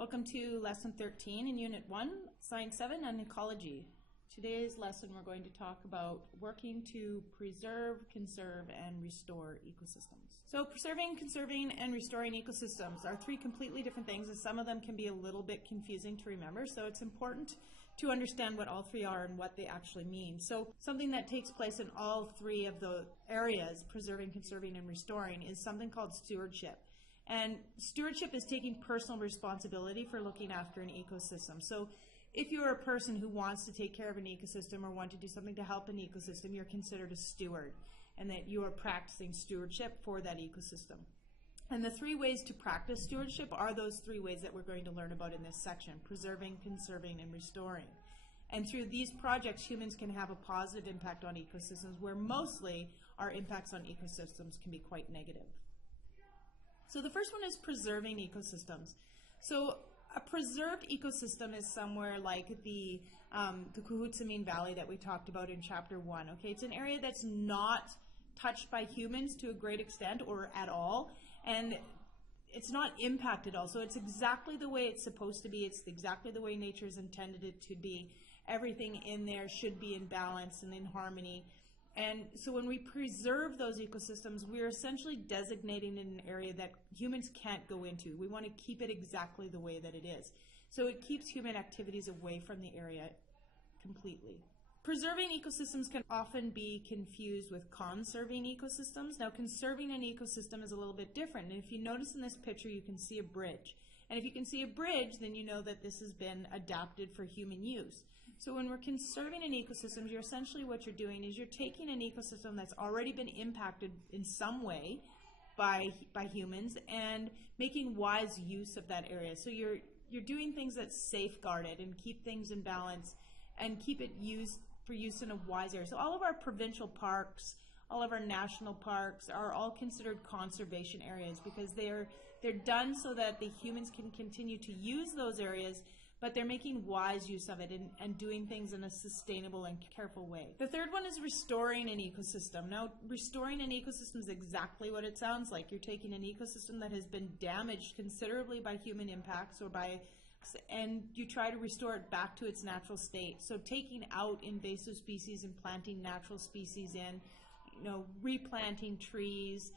Welcome to Lesson 13 in Unit 1, Science 7 on Ecology. Today's lesson we're going to talk about working to preserve, conserve, and restore ecosystems. So preserving, conserving, and restoring ecosystems are three completely different things, and some of them can be a little bit confusing to remember, so it's important to understand what all three are and what they actually mean. So something that takes place in all three of the areas, preserving, conserving, and restoring, is something called stewardship. And stewardship is taking personal responsibility for looking after an ecosystem. So if you're a person who wants to take care of an ecosystem or want to do something to help an ecosystem, you're considered a steward, and that you are practicing stewardship for that ecosystem. And the three ways to practice stewardship are those three ways that we're going to learn about in this section: preserving, conserving, and restoring. And through these projects, humans can have a positive impact on ecosystems, where mostly our impacts on ecosystems can be quite negative. So the first one is preserving ecosystems. So a preserved ecosystem is somewhere like the Cohutsamine Valley that we talked about in Chapter 1. Okay, it's an area that's not touched by humans to a great extent or at all, and it's not impacted also. It's exactly the way it's supposed to be. It's exactly the way nature's intended it to be. Everything in there should be in balance and in harmony. And so when we preserve those ecosystems, we're essentially designating an area that humans can't go into. We want to keep it exactly the way that it is. So it keeps human activities away from the area completely. Preserving ecosystems can often be confused with conserving ecosystems. Now, conserving an ecosystem is a little bit different. And if you notice in this picture, you can see a bridge. And if you can see a bridge, then you know that this has been adapted for human use. So when we're conserving an ecosystem, essentially what you're doing is you're taking an ecosystem that's already been impacted in some way by humans and making wise use of that area. So you're doing things that safeguard it and keep things in balance and keep it for use in a wise area. So all of our provincial parks, all of our national parks are all considered conservation areas because they're done so that the humans can continue to use those areas, but they're making wise use of it and doing things in a sustainable and careful way. The third one is restoring an ecosystem. Now, restoring an ecosystem is exactly what it sounds like. You're taking an ecosystem that has been damaged considerably by human impacts and you try to restore it back to its natural state. So taking out invasive species and planting natural species in, replanting trees,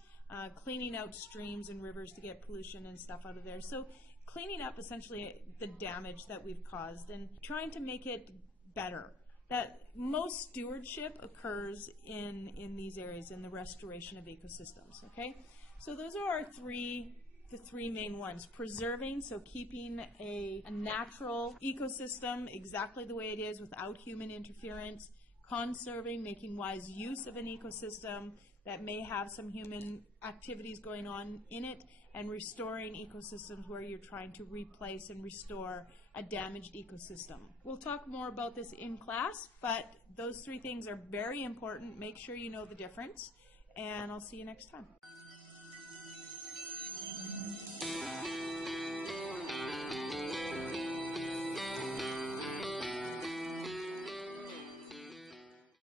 cleaning out streams and rivers to get pollution and stuff out of there. So cleaning up essentially the damage that we've caused and trying to make it better. That most stewardship occurs in these areas, in the restoration of ecosystems. Okay, so those are the three main ones. Preserving, so keeping a natural ecosystem exactly the way it is without human interference. Conserving, making wise use of an ecosystem that may have some human activities going on in it, and restoring ecosystems where you're trying to replace and restore a damaged ecosystem. We'll talk more about this in class, but those three things are very important. Make sure you know the difference, and I'll see you next time.